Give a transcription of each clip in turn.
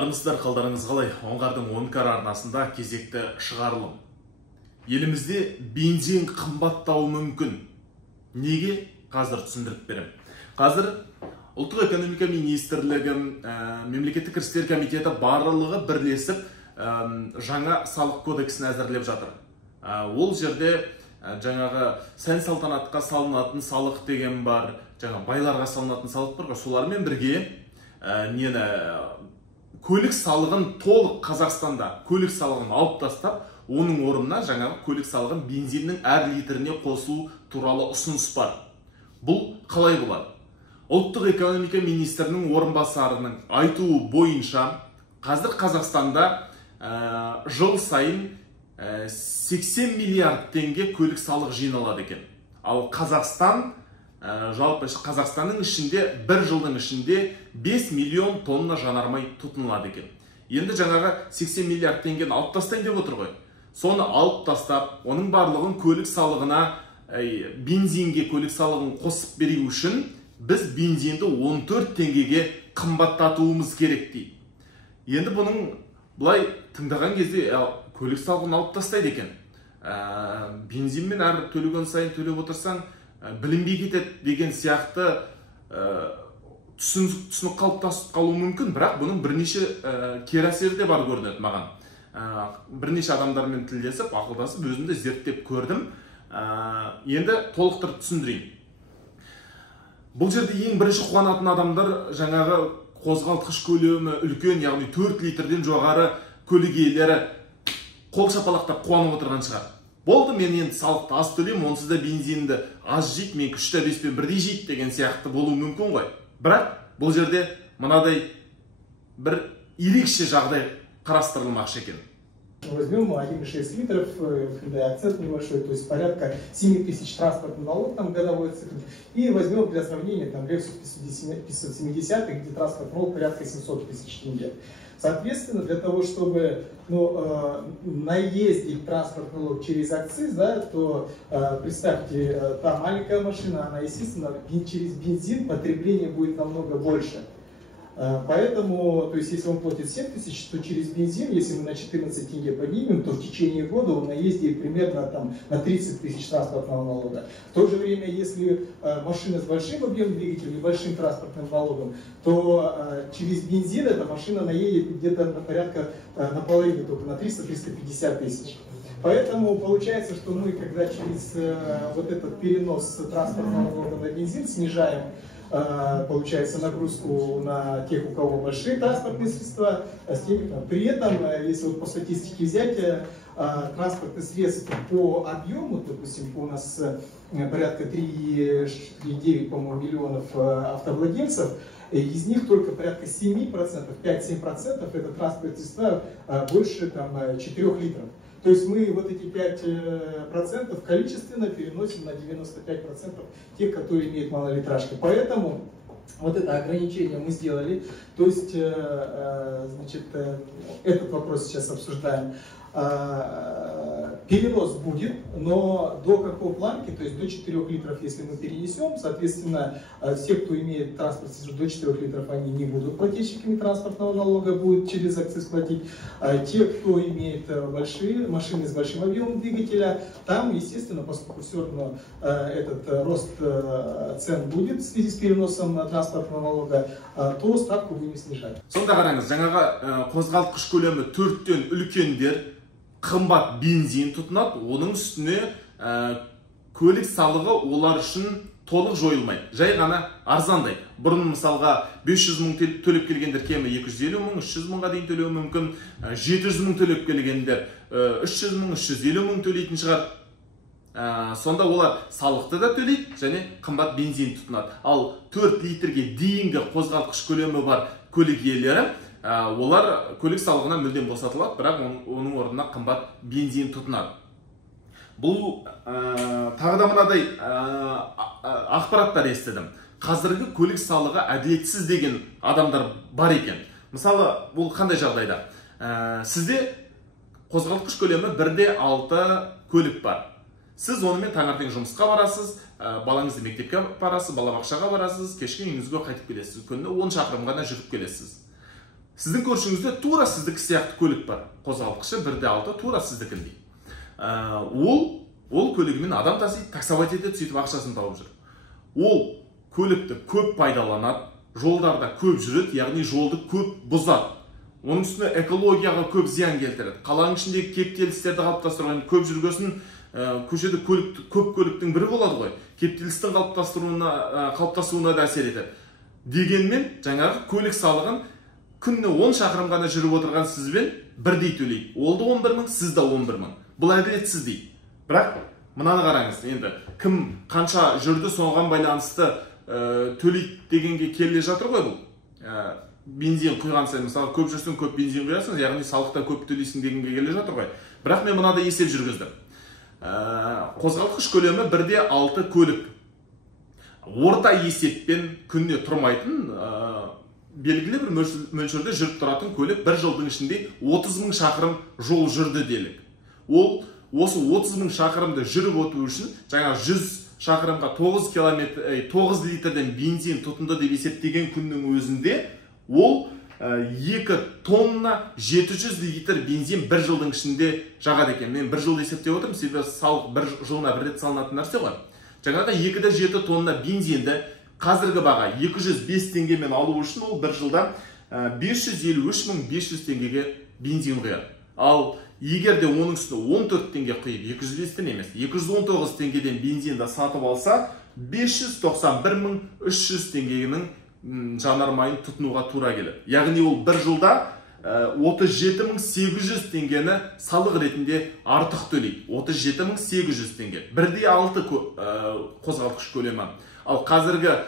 Армысыздар, қалдарыңыз қалай? Оңғардың 10 кар арнасында кезекті шығарылым. Елімізде бензин қымбаттауы мүмкін. Неге? Қазір түсіндіріп берем. Қазір Ұлттық экономика министрлігі, мемлекеттік кірістер комитеті барлығы бірлесіп жаңа салық кодексін әзірлеп жатыр. Ол жерде жаңағы сән-салтанатқа салынатын салық деген бар, жаңа байларға салынатын салық бар. Солармен бірге көлік салығын толық Қазақстанда көлік салығын алып тастап, оның орнына жаңағы көлік салығын бензиннің әр литріне қосу туралы ұсыныс бар. Бұл қалай болады? Ұлттық экономика министрінің орынбасарының айтуы бойынша, қазір Қазақстанда жыл сайын 80 миллиард теңге көлік салық жиналады екен. Ал жалпы Қазақстанның ішінде бір жылдың ішінде 5 миллион тонна жанармай тұтынылады екен. Енді жаңағы 80 миллиард теңгені алып тастайын деп отыр ғой. Соны алып тастап, оның барлығын көлік салығына, бензинге көлік салығын қосып беру үшін біз бензинді 14 теңгеге қымбаттатуымыз керек дейді. Енді бұның бұлай тыңдаған кезде көлік салығын алып тастайды екен. Бензинмен әр төлеген сайын төлеп отырсаң, білінбей кетеді деген сияқты түсінік қалыптасып қалуы мүмкін, бірақ бұның бірнеше кері әсері де бар көрінеді маған. Бірнеше адамдармен тілдесіп, ақылдасып, өзімді зерттеп көрдім. Енді толықтырып түсіндірейін. Бұл жерде ең бірінші қуанатын адамдар жаңағы қозғалтқыш көлемі үлкен, яғни 4 литрден жоғары көлік иелері қол шапалақтап қуанып отырған шығар. Болды, мен енді салықты аз төлеймін, онсыз да бензинді аз жейді, мен 3-5 бірдей жейді деген сияқты болуы мүмкін ғой. Бірақ бұл жерде мынадай бір ерекше жағдай қарастырылмақшы екен. Возьмем 1,6 литров, акцент небольшой, то есть порядка 7 тысяч транспортных налог, там годовой цикл. И возьмем для сравнения там Lexus 570, где транспортный налог порядка 700 тысяч тенге. Соответственно, для того, чтобы наездить транспортный налог через акциз, да, то представьте, та маленькая машина, она, естественно, через бензин потребление будет намного больше. Поэтому, то есть, если он платит 7 тысяч, то через бензин, если мы на 14 тенге поднимем, то в течение года он наездит примерно там, на 30 тысяч транспортного налога. В то же время, если машина с большим объемом двигателя и большим транспортным налогом, то через бензин эта машина наедет где-то на порядка наполовину, только на 300-350 тысяч. Поэтому получается, что мы, когда через вот этот перенос транспортного налога на бензин снижаем, получается, нагрузку на тех, у кого большие транспортные средства, при этом, если вот по статистике взять, транспортные средства по объему, допустим, у нас порядка 3,9, по-моему, миллионов автовладельцев, из них только порядка 7%, 5-7% это транспортные средства больше 4 литров. То есть мы вот эти 5% количественно переносим на 95% тех, которые имеют малолитражки. Поэтому вот это ограничение мы сделали. То есть, значит, этот вопрос сейчас обсуждаем. Перенос будет, но до какой планки, то есть до 4 литров, если мы перенесем, соответственно, все, кто имеет транспорт до 4 литров, они не будут плательщиками транспортного налога, будут через акциз платить. Те, кто имеет большие машины с большим объемом двигателя, там, естественно, поскольку все равно этот рост цен будет в связи с переносом транспортного налога, то ставку будем снижать. Сонда қараңыз, жаңағы қозғалтқыш көлемі 4-тен үлкендер қымбат бензин тұтынады, оның үстіне көлік салығы олар үшін толық жойылмайды. Жай ғана арзандай. Бұрын мысалға 500 мың төлеп келгендер кемі 250 мың, 300 мыңға дейін төлеуі мүмкін, 700 мың төлеп келгендер 300 мың, 350 мың төлейтін шығар. Сонда олар салықты да төлейді, және қымбат бензин тұтынады. Ал 4 литрге дейінгі қозғалтқыш көлемі бар көлік иелері, олар көлік салығына мүлдем босатылады, бірақ оның орнына қымбат бензин тұтынады. Бұл тағы да мынадай ақпараттар естідім. Қазіргі көлік салығы әділетсіз деген адамдар бар екен. Мысалы, бұл қандай жағдайда? Сізде қозғалтқыш көлемі 1/6 көлік бар. Сіз онымен таңертең жұмысқа барасыз, балаңызды мектепке барасыз, балабақшаға барасыз, кешке үйіңізге қайтып келесіз. Күніне 10 шақырым ғана жүріп келесіз. сіздің көршіңізде тура сіздікі сияқты көлік бар, қозғалтқышы 1.6 тура сіздікіндей. Ол көлігімен адам тасиды, таксовать етеді, сөйтіп ақшасын тауып жүр. Ол көлікті көп пайдаланады, жолдарда көп жүреді, яғни жолды көп бұзады. Оның үстіне экологияға көп зиян келтіреді. Қаланың ішіндегі кептелістерді қалыптастыруға, көп жүргесін көшеде көп көліктің бірі болады ғой. Кептелістің қалыптасуына да әсер етеді. Дегенмен, жаңағы көлік салығын күніне 10 шақырым ғана жүріп отырған сізбен бірдей төлейді. Ол да 11 мың, сіз де 11 мың. Бұл әділетсіз дейді. Бірақ мынаны қараңыз, енді кім қанша жүрді соған байланысты төлейді дегенге келе жатыр ғой бұл. Бензин құйған сайын, мысалы көп жүрсің көп бензин құясың, яғни салықта көп төлейсің дегенге келе жатыр ғой. Бірақ мен мынада есеп жүргіздім. Қозғалтқыш көлемі 1.6 көлік. Орта есеппен күніне тұрмайтын, белгілі бір мөлшерде жүріп тұратын көлік бір жылдың ішінде 30 мың шақырым жол жүрді делік. Ол осы 30 мың шақырымды жүріп өту үшін жаңа 100 шақырымға 9 литрден бензин тұтынды деп есептеген күннің өзінде ол 2 тонна 700 литр бензин бір жылдың ішінде жағады екен. Мен бір жылды есептеп отырмын, себебі салық бір жылына бір рет салынатын нәрсе ғой. Жаңағы 2,7 тонна бензинді қазіргі баға 205 теңгемен алу үшін ол бір жылда 553.500 теңгеге бензин құяды. Ал егер де оның үстіне 14 теңге құйып, 205-тен емес, 219 теңгеден бензинді сатып алса, 591.300 теңгенің жанармайын тұтынуға тура келеді. Яғни ол бір жылда 37.800 теңгені салық ретінде артық төлейді. 37.800 теңге. 1.6 қозғалтқыш көлемі. Ал қазіргі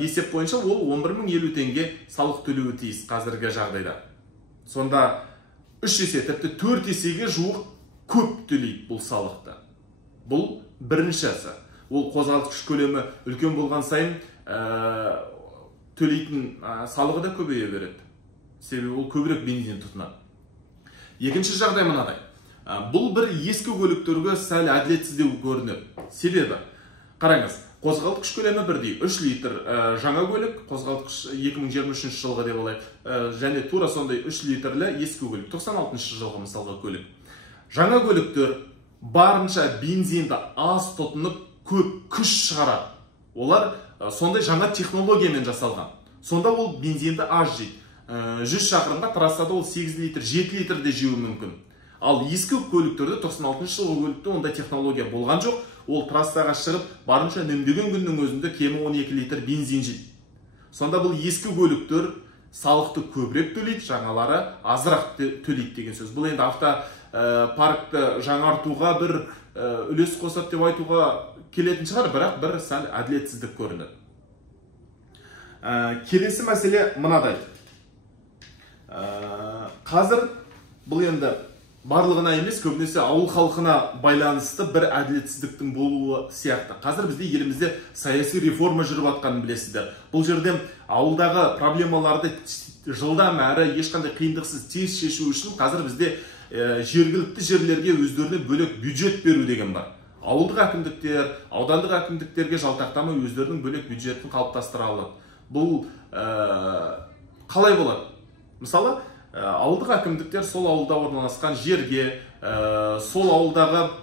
есеп бойынша ол 11.050 теңге салық төлеуі тиіс қазіргі жағдайда. Сонда 3 есе, тіпті 4 есеге жуық көп төлейді бұл салықты. Бұл біріншісі. Ол қозғалтқыш көлемі үлкен болған сайын төлейтін салығы да көбейе береді. Себебі ол көбірек бензин тұтынады. Екінші жағдай мынадай. Бұл бір ескі көліктерге сәл әділетсіздеу көрінеді. Себебі, қараңыз, қозғалтқыш көлемі 1.3 литр жаңа көлік, қозғалтқыш 2023 жылғы деп алайық, және тура сондай 3 литрлі ескі көлік, 96 жылғы мысалға көлік. Жаңа көліктер барынша бензинді аз тұтынып көп күш шығарады. Олар сондай жаңа технологиямен жасалған. Сонда ол бензинді аз жейді. 100 шақырымға трассада ол 8 литр, 7 литр де жеуі мүмкін. Ал ескі көліктерде 96 жылғы көлікте ондай технология болған жоқ. Ол трассаға шығып, барынша үнемдеген күннің өзінде кемі 12 литр бензин жейді. Сонда бұл ескі көліктер салықты көбірек төлейді, жаңалары азырақ төлейді деген сөз. Бұл енді автопаркті жаңартуға бір үлес қосады деп айтуға келетін шығар, бірақ бір сәл әділетсіздік көрінеді. Келесі мәселе мынадай. Қазір бұл енді барлығына емес, көбінесе ауыл халқына байланысты бір әділетсіздіктің болуы сияқты. Қазір бізде елімізде саяси реформа жүріп атқанын білесіздер. Бұл жерде ауылдағы проблемаларды жылдам әрі ешқандай қиындықсыз тез шешу үшін қазір бізде жергілікті жерлерге өздеріне бөлек бюджет беру деген бар. Ауылдық әкімдіктер, аудандық әкімдіктерге жалтақтамай өздерінің бөлек бюджетін қалыптастыра алады. Бұл қалай болады? Мысалы, ауылдық әкімдіктер сол ауылда орналасқан жерге, сол ауылда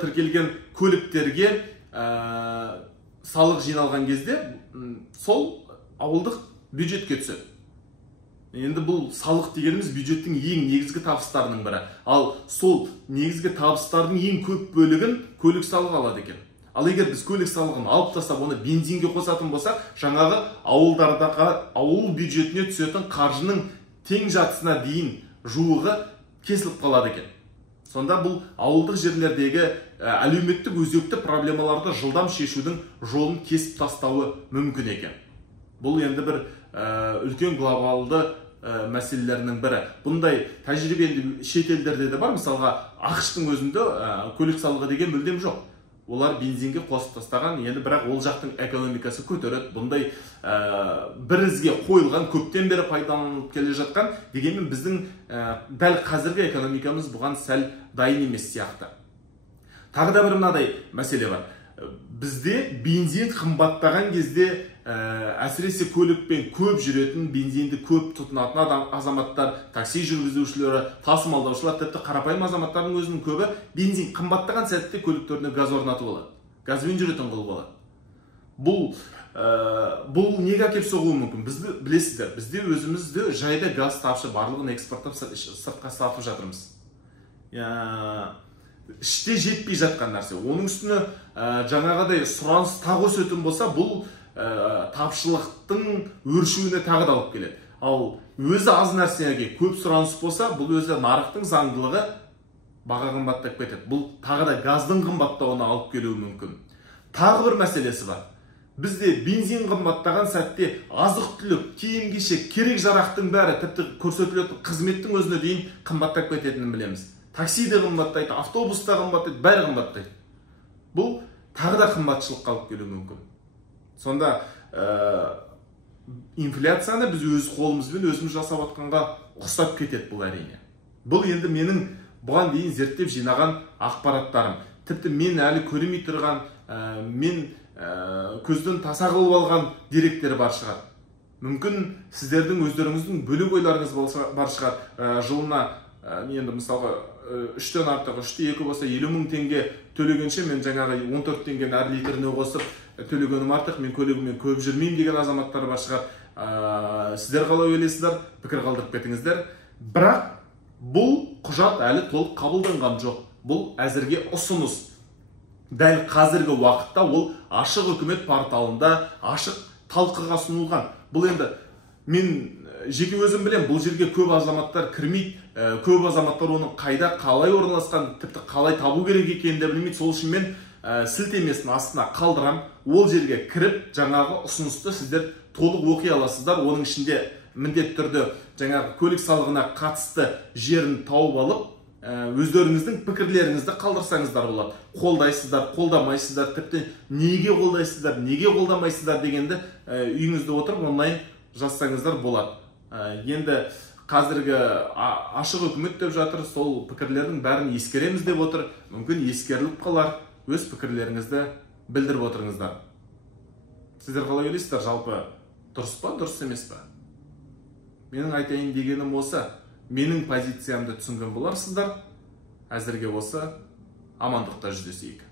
тіркелген көліктерге салық жиналған кезде сол ауылдық бюджетке түседі. Енді бұл салық дегеніміз бюджеттің ең негізгі табыстарының бірі. Ал сол негізгі табыстардың ең көп бөлігін көлік салығы алады екен. Ал егер біз көлік салығын алып тастап, оны бензинге қосатын болсақ, жаңағы ауылдардағы ауыл бюджетіне түсетін қаржының тең жартысына дейін жуығы кесіліп қалады екен. Сонда бұл ауылдық жерлердегі әлеуметтік өзекті проблемаларды жылдам шешудің жолын кесіп тастауы мүмкін екен. Бұл енді бір үлкен глобалды мәселелерінің бірі. Бұндай тәжірибе шет елдерде де бар. Мысалға, ақш-тың өзінде көлік салығы деген мүлдем жоқ. Олар бензинге қосып тастаған, енді бірақ ол жақтың экономикасы көтереді. Бұндай бірізге қойылған, көптен бері пайдаланылып келе жатқан, дегенмен біздің дәл қазіргі экономикамыз бұған сәл дайын емес сияқты. Тағы да бір мынадай мәселе бар. Бізде бензин қымбаттаған кезде әсіресе көлікпен көп жүретін, бензинді көп тұтынатын азаматтар, такси жүргізушілері, тасымалдаушылар, тіпті қарапайым азаматтардың өзінің көбі бензин қымбаттаған сәтте көліктеріне газ орнатып алады, газбен жүретін қылып алады. Бұл неге әкеп соғуы мүмкін? Бізді білесіздер, бізде өзімізде жайда газ тапшы, барлығын экспорттап сыртқа сатып жатырмыз. Іште жетпей жатқан нәрсе. Оның үстіне жаңағыдай сұраныс тағы өсетін болса, бұл тапшылықтың өршуіне тағы да алып келеді. Ал өзі аз нәрсеге көп сұраныс болса, бұл өзі нарықтың заңдылығы баға қымбаттап кетеді. Бұл тағы да газдың қымбаттауына алып келуі мүмкін. Тағы бір мәселесі бар. Бізде бензин қымбаттаған сәтте азық-түлік, киім-кешек, керек жарақтың бәрі, тіпті көрсетілетін қызметтің өзіне дейін қымбаттап кететінін білеміз. Такси де қымбаттайды, автобус та қымбаттайды, бәрі қымбаттайды. Бұл тағы да қымбатшылыққа алып келуі мүмкін. Сонда инфляцияны біз өз қолымызбен өзіміз жасап жатқанға ұқсап кетеді бұл әрине. Бұл енді менің бұған дейін зерттеп жинаған ақпараттарым. Тіпті мен әлі көрмей тұрған, мен көзден таса қылып алған деректер бар шығар. Мүмкін сіздердің өздеріңіздің бөлек ойларыңыз бар шығар. Жылына енді мысалға 3-тен артық, 3-те 2 болса 50.000 теңге төлегенше мен жаңағы 14 теңгені әр литріне қосып төлегенім артық, мен көлігіммен көп жүрмеймін деген азаматтар бар шығар. Сіздер қалай ойлайсыздар? Пікір қалдырып кетіңіздер. Бірақ бұл құжат әлі толық қабылданған жоқ. Бұл әзірге ұсыныс. Дәл қазіргі уақытта ол ашық үкімет порталында ашық талқыға ұсынылған. Бұл енді мен жеке өзім білем, бұл жерге көп азаматтар кірмейді, көп азаматтар оның қайда, қалай орналасқан, тіпті қалай табу керек екенін де білмейді. Сол үшін мен сілтемесін астына қалдырам, ол жерге кіріп, жаңағы ұсынысты сіздер толық оқи аласыздар. Оның ішінде міндетті түрде жаңағы көлік салығына қатысты жерін тауып алып, өздеріңіздің пікірлеріңізді қалдырсаңыздар болады. Қолдайсыздар, қолдамайсыздар, тіпті неге қолдайсыздар, неге қолдамайсыздар дегенді үйіңізде отырып онлайн жазсаңыздар болады. Енді қазіргі ашық үкімет деп жатыр, сол пікірлердің бәрін ескереміз деп отыр. Мүмкін ескеріліп қалар, өз пікірлеріңізді білдіріп отырыңыздар. Сіздер қалай ойлайсыздар, жалпы дұрыс па, дұрыс емес па? Менің айтайын дегенім осы. Менің позициямды түсінген боларсыздар. Әзірге осы, амандықта жүздесейік.